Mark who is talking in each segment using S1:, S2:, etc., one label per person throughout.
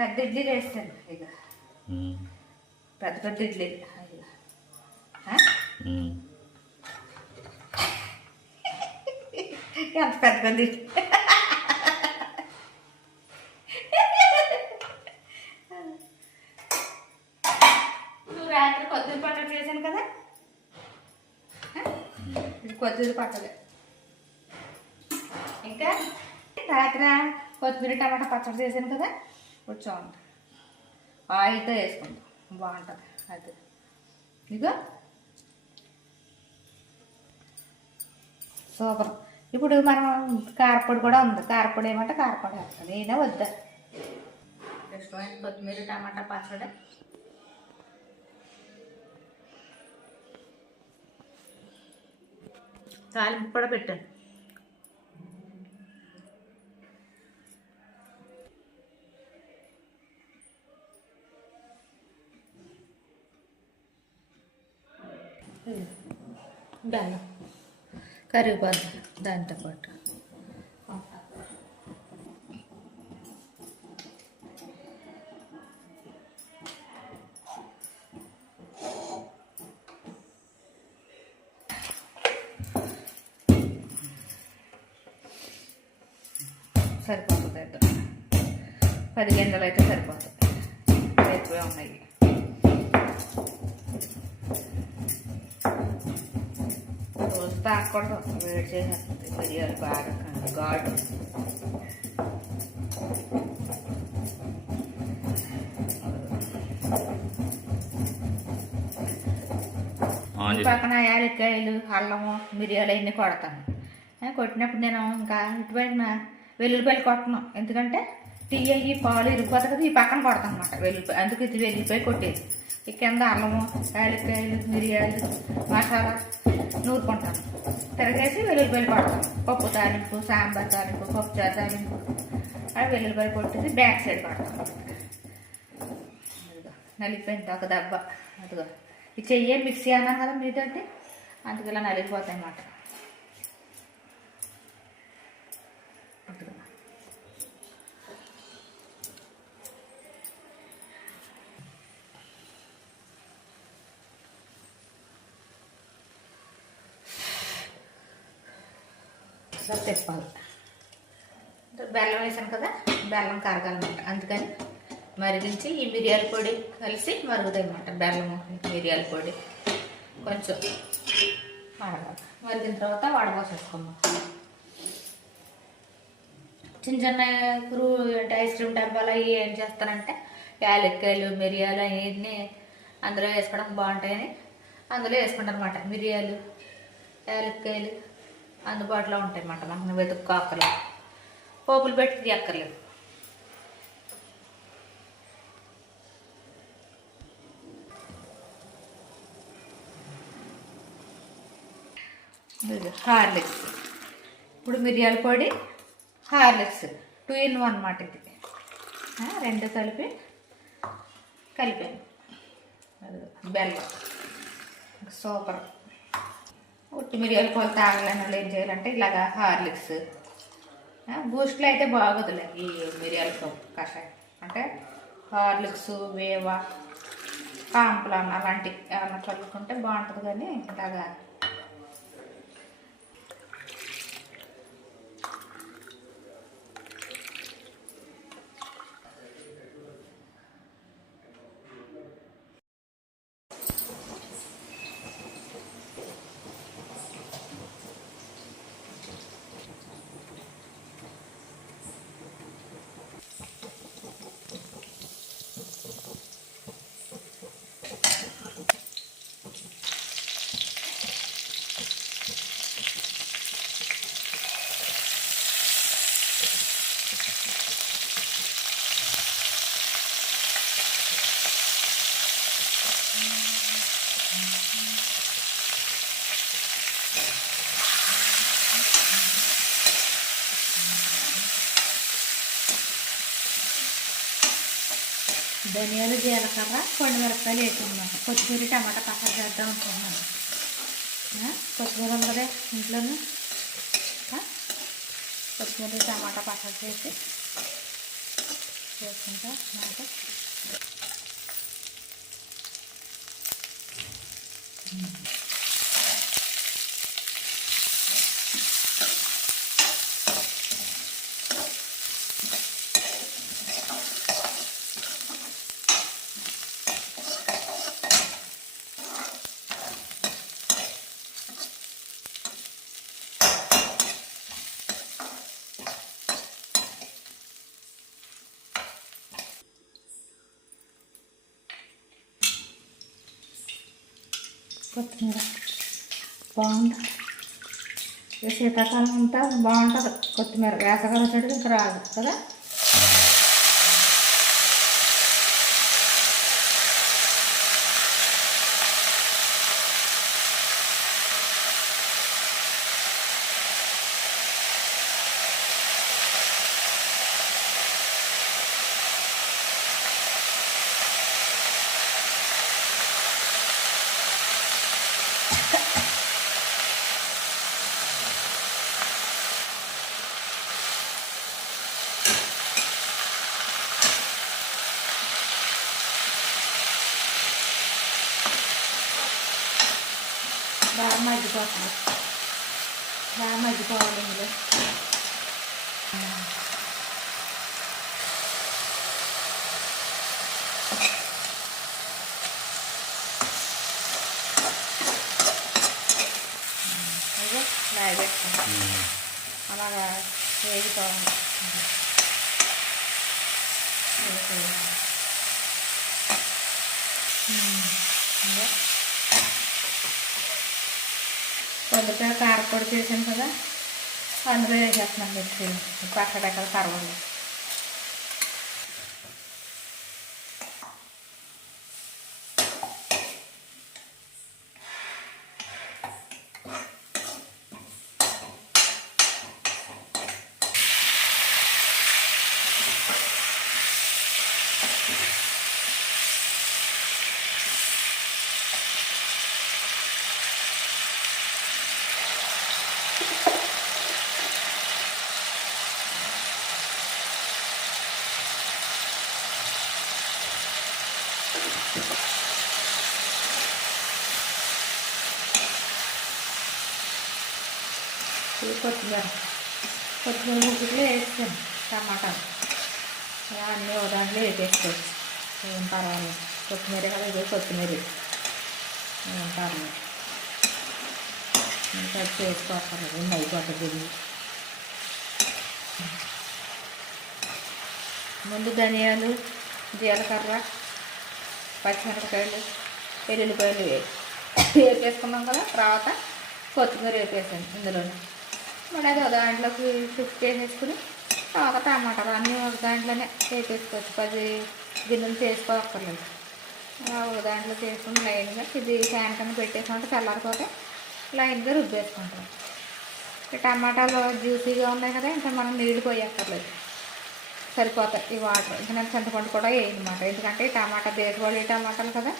S1: పెద్ద ఇడ్లీ వేస్తాను. ఇక పెద్ద పెద్ద ఇడ్లీ. ఎంత పెద్ద పెద్ద ఇడ్లీ? నువ్వు రాత్రి కొద్దిగా పచ్చడి చేశాను కదా? ఇది కొద్దిగా పచ్చడి ఇంకా? రాత్రి కొత్తిమీర టమాటా పచ్చడి చేశాను కదా? కూర్చోండి ఆయిల్తో వేసుకుంటాం బాగుంటుంది అది ఇదిగో సూపర్. ఇప్పుడు మనం కారపొడి కూడా ఉంది. కారపొడి ఏమంటే కారపొడి వేస్తాం. నేనే వద్దా. రెస్టారెంట్ కొత్తిమీర టమాటా పచ్చడి. తాలింపు కూడా పెట్టాను. బెల్లం కరివేపాకు దాంతో పాటు. సరిపోతుంది అయితే. పది గింజలు అయితే సరిపోతుంది. ఎక్కువే ఉన్నాయి. రోజు తాగకూడదు వేడి చేసేస్తుంది మిరియాలు బాగా ఘాటు పక్కన యాలక్కాయలు అల్లము మిరియాలు అవన్నీ కొడతాను. కొట్టినప్పుడు నేను ఇంకా ఇటువైపున వెల్లుల్లిపాయలు కొట్టను. ఎందుకంటే టీ అయ్యి పాలు ఇరిగిపోతుంది కదా ఈ పక్కన కొడతాను అనమాట వెల్లుల్లిపాయ. అందుకు ఇది వెల్లుల్లిపాయ కొట్టేది. ఈ కింద అల్లము యాలక్కాయలు మిరియాలు మసాలా. నూరుకుంటాను. తిరగేసి వెల్లుల్లిపాయలు పడతాం పప్పు తాలింపు సాంబార్ తాలింపు పప్పు చారు తాలింపు. అవి వెల్లుల్లిపాయలు కొట్టేసి బ్యాక్ సైడ్ పడతాం నలిగిపోయింది ఒక దెబ్బ. అదిగో. ఈ చెయ్యే మిక్సీ అన్నాను కదా మీతోటి? అందుకలా నలిగిపోతాయి అన్నమాట అదిగో. సో తిప్పాలి. బెల్లం వేసాను కదా బెల్లం కరగాలన్నమాట. అందుకని మరిగించి ఈ మిరియాల పొడి కలిసి మరుగుతాయి అన్నమాట బెల్లము మిరియాల పొడి. కొంచెం మరగాలి. మరిగిన తర్వాత వడబోసేసుకుందాం చిన్న చిన్న ఇప్పుడు ఐస్ క్రీమ్ డబ్బాలు అవి ఏం చేస్తానంటే యాలక్కాయలు మిరియాలు అవన్నీ అందులో వేసుకోవడం బాగుంటాయని అందులో వేసుకుంటారు అనమాట మిరియాలు యాలక్కాయలు అందుబాటులో ఉంటాయి అన్నమాట మనకు వెతుక్కోక్కర్లేదు పోపులు పెట్టి తీయక్కర్లేదు ఇది హార్లిక్స్ ఇప్పుడు మిరియాల పొడి హార్లిక్స్ టూ ఇన్ వన్ అన్నమాట ఇది ఆ, రెండు కలిపి కలిపాను అది బెల్లం సూపర్ ఉట్టి మిరియాల పొడి తాగలేని వాళ్ళు ఏం చేయాలంటే ఇలాగా హార్లిక్స్ బూస్ట్లో అయితే బాగోదులే ఈ మిరియాల కషాయం. అంటే హార్లిక్స్ వేవా కాంప్లాన్ అలాంటి ఏమన్నా చదువుకుంటే బాగుంటుంది కానీ ఇలాగా ధనియాలు జీలకర్ర పండు మిరపకాయలు వేసుకున్నాను. కొత్తిమీర టమాటా పక్కన చేద్దాం అనుకుంటున్నాను. కొత్తిమీర ఉంది కదా ఇంట్లోనే? కొత్తిమీర టమాటా పక్కన చేసి వేసుకుంటా నాకు కొత్తిమీర. బాగుంటుంది శీతాకాలం అంతా బాగుంటుంది. కొత్తిమీర వేసవకాలం వచ్చేటికి ఇంకా రాదు కదా? బాగా మగ్గిపోతుంది బాగా మగ్గిపోవాలి ఇందులో అదే లాగి పెట్టుకుంటాం అలాగా వేగిపోవాలి వేసేయాలి. ఉమ్, కారపొడి చేసాను కదా అందులో వేసేస్తున్నాను మిక్సీ పక్కడెక్కడ కరవాలి ఇది కొత్తిమీర. కొత్తిమీర ముగ్గులో వేస్తాను టమాటాలు అన్నీ ఒక దాంట్లో వేసేసుకోవచ్చు. ఏం పర్వాలేదు. కొత్తిమీర కదా ఇదే కొత్తిమీర. ఏం పర్వాలేదు. ఇంకా చేసుకోవాలి. అయిపోతుంది? ముందు ధనియాలు జీలకర్ర పచ్చిమిరపకాయలు ఎల్లుల్లిపాయలు వేపేసుకున్నాం కదా తర్వాత కొత్తిమీర వేపేసాను ఇందులోనే. మళ్ళీ అది ఒక దాంట్లోకి షిఫ్ట్ చేసేసుకుని తర్వాత టమాటాలు అన్నీ ఒక దాంట్లోనే వేపేసుకోవచ్చు. పది గిన్నెలు చేసుకోక్కర్లేదు. ఒక దాంట్లో చేసుకుని లైన్గా ఇది ఫ్యాన్ కింద పెట్టేసుకుంటే చల్లారిపోతే లైన్గా రుబ్బేసుకుంటాం. టమాటాలు జ్యూసీగా ఉన్నాయి కదా ఇంకా మనం నీళ్ళు పోయక్కర్లేదు. సరిపోతాయి. ఈ వాటర్ ఇంకా నేను చింతపండు కూడా వేయనమాట. ఎందుకంటే టమాటా దేశవాళీ టమాటాలు కదా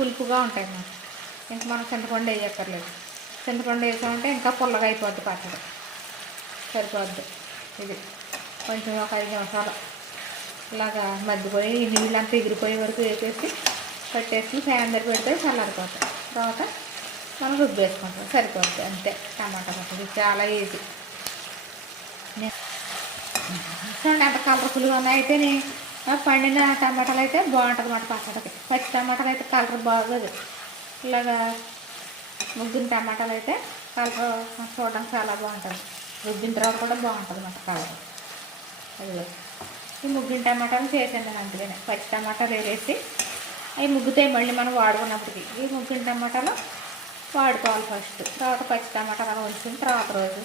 S1: పులుపుగా ఉంటాయి అన్నమాట. ఇంకా మనం చింతపండు వేయక్కర్లేదు. చింతపండు వేసామంటే ఇంకా పుల్లగా అయిపోద్ది పచ్చడి. సరిపోద్ది. ఇది కొంచెం ఒక ఐదు నిమిషాలు ఇలాగా మధ్యపోయి నీళ్ళంతా ఎగిరిపోయే వరకు వేసేసి పెట్టేసి ఫ్యాన్ దగ్గర పెడితే చల్లారిపోతాయి. తర్వాత మనం రుబ్బేసుకుంటాం. సరిపోద్ది అంతే. టమాటా పచ్చడి చాలా ఈజీ. చూడండి ఎంత కలర్ఫుల్గా ఉన్నాయి అయితేనే పండిన టమాటాలు అయితే బాగుంటుంది అన్నమాట పచ్చడికి. పచ్చి టమాటాలు అయితే కలర్ బాగోదు. ఇలాగా ముగ్గిన టమాటాలు అయితే కలర్ చూడడానికి చాలా బాగుంటుంది. రుబ్బిన తర్వాత కూడా బాగుంటుంది అన్నమాట కలర్. అదిగో. ఈ ముగ్గిన టమాటాలు చేసాను నేను అందుకనే. పచ్చి టమాటాలు వేసేసి అవి ముగ్గుతాయి మళ్ళీ మనం వాడుకున్నప్పటికి ఈ ముగ్గిన టమాటాలు వాడుకోవాలి ఫస్ట్. తర్వాత పచ్చి టమాటాలు అలా ఉంచుకుని తర్వాత రోజు.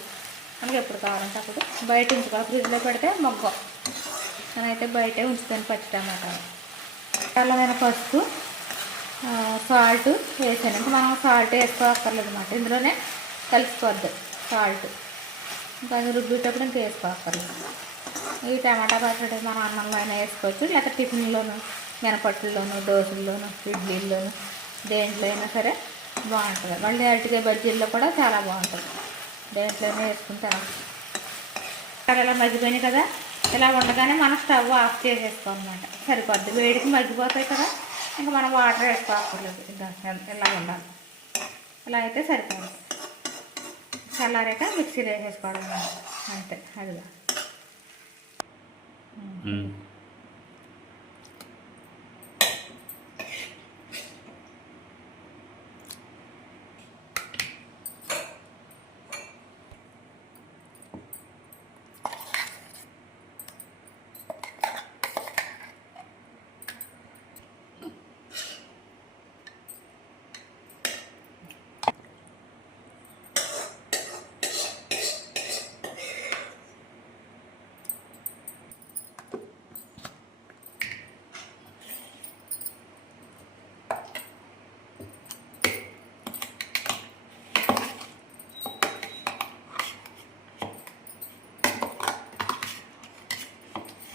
S1: మనకి ఎప్పుడు కావాలంటే అప్పుడు. బయట ఉంచుకోవాలి. ఫ్రిడ్జ్లో పెడితే మొగ్గ. నేనైతే బయటే ఉంచుతాను పచ్చి టమాటాలు. అల్లమైన పసుపు సాల్ట్ వేసాను. ఇంకా మనం సాల్ట్ వేసుకోక్కర్లేదు అనమాట ఇందులోనే కలిసిపోద్ది సాల్ట్. ఇంకా అది రుబ్బేటప్పుడు ఇంకా వేసుకోక్కర్లేదు ఈ టమాటా పచ్చడి మనం అన్నంలో అయినా వేసుకోవచ్చు. లేకపోతే టిఫిన్లోను మినపట్టుల్లోను దోశల్లోను ఇడ్లీల్లోను దేంట్లో అయినా సరే బాగుంటుంది. మళ్ళీ అరటికాయ బజ్జీల్లో కూడా చాలా బాగుంటుంది. దేంట్లోనే వేసుకుంటాను ఇలా మగ్గిపోయినాయి కదా. ఇలా ఉండగానే మనం స్టవ్ ఆఫ్ చేసేసుకోవాలన్నమాట. సరిపోద్ది. వేడికి మగ్గిపోతాయి కదా. ఇంకా మనం వాటర్ వేసుకోకూడదు ఇలా ఉండాలి? ఇలా అయితే సరిపోదు. చల్లారాక మిక్సీలో వేసేసుకోవడం అన్నమాట. అంతే. అదిగా.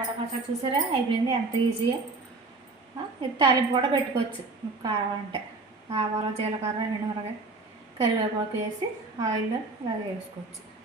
S2: ఉమ్.
S1: చూసారా? అయిపోయింది. ఎంత ఈజీగా తాలింపు కూడా పెట్టుకోవచ్చు. కావాలంటే ఆవాలు జీలకర్ర ఎండుమిరగాయ కరివేపాకు వేసి ఆయిల్లో ఇలా వేసుకోవచ్చు.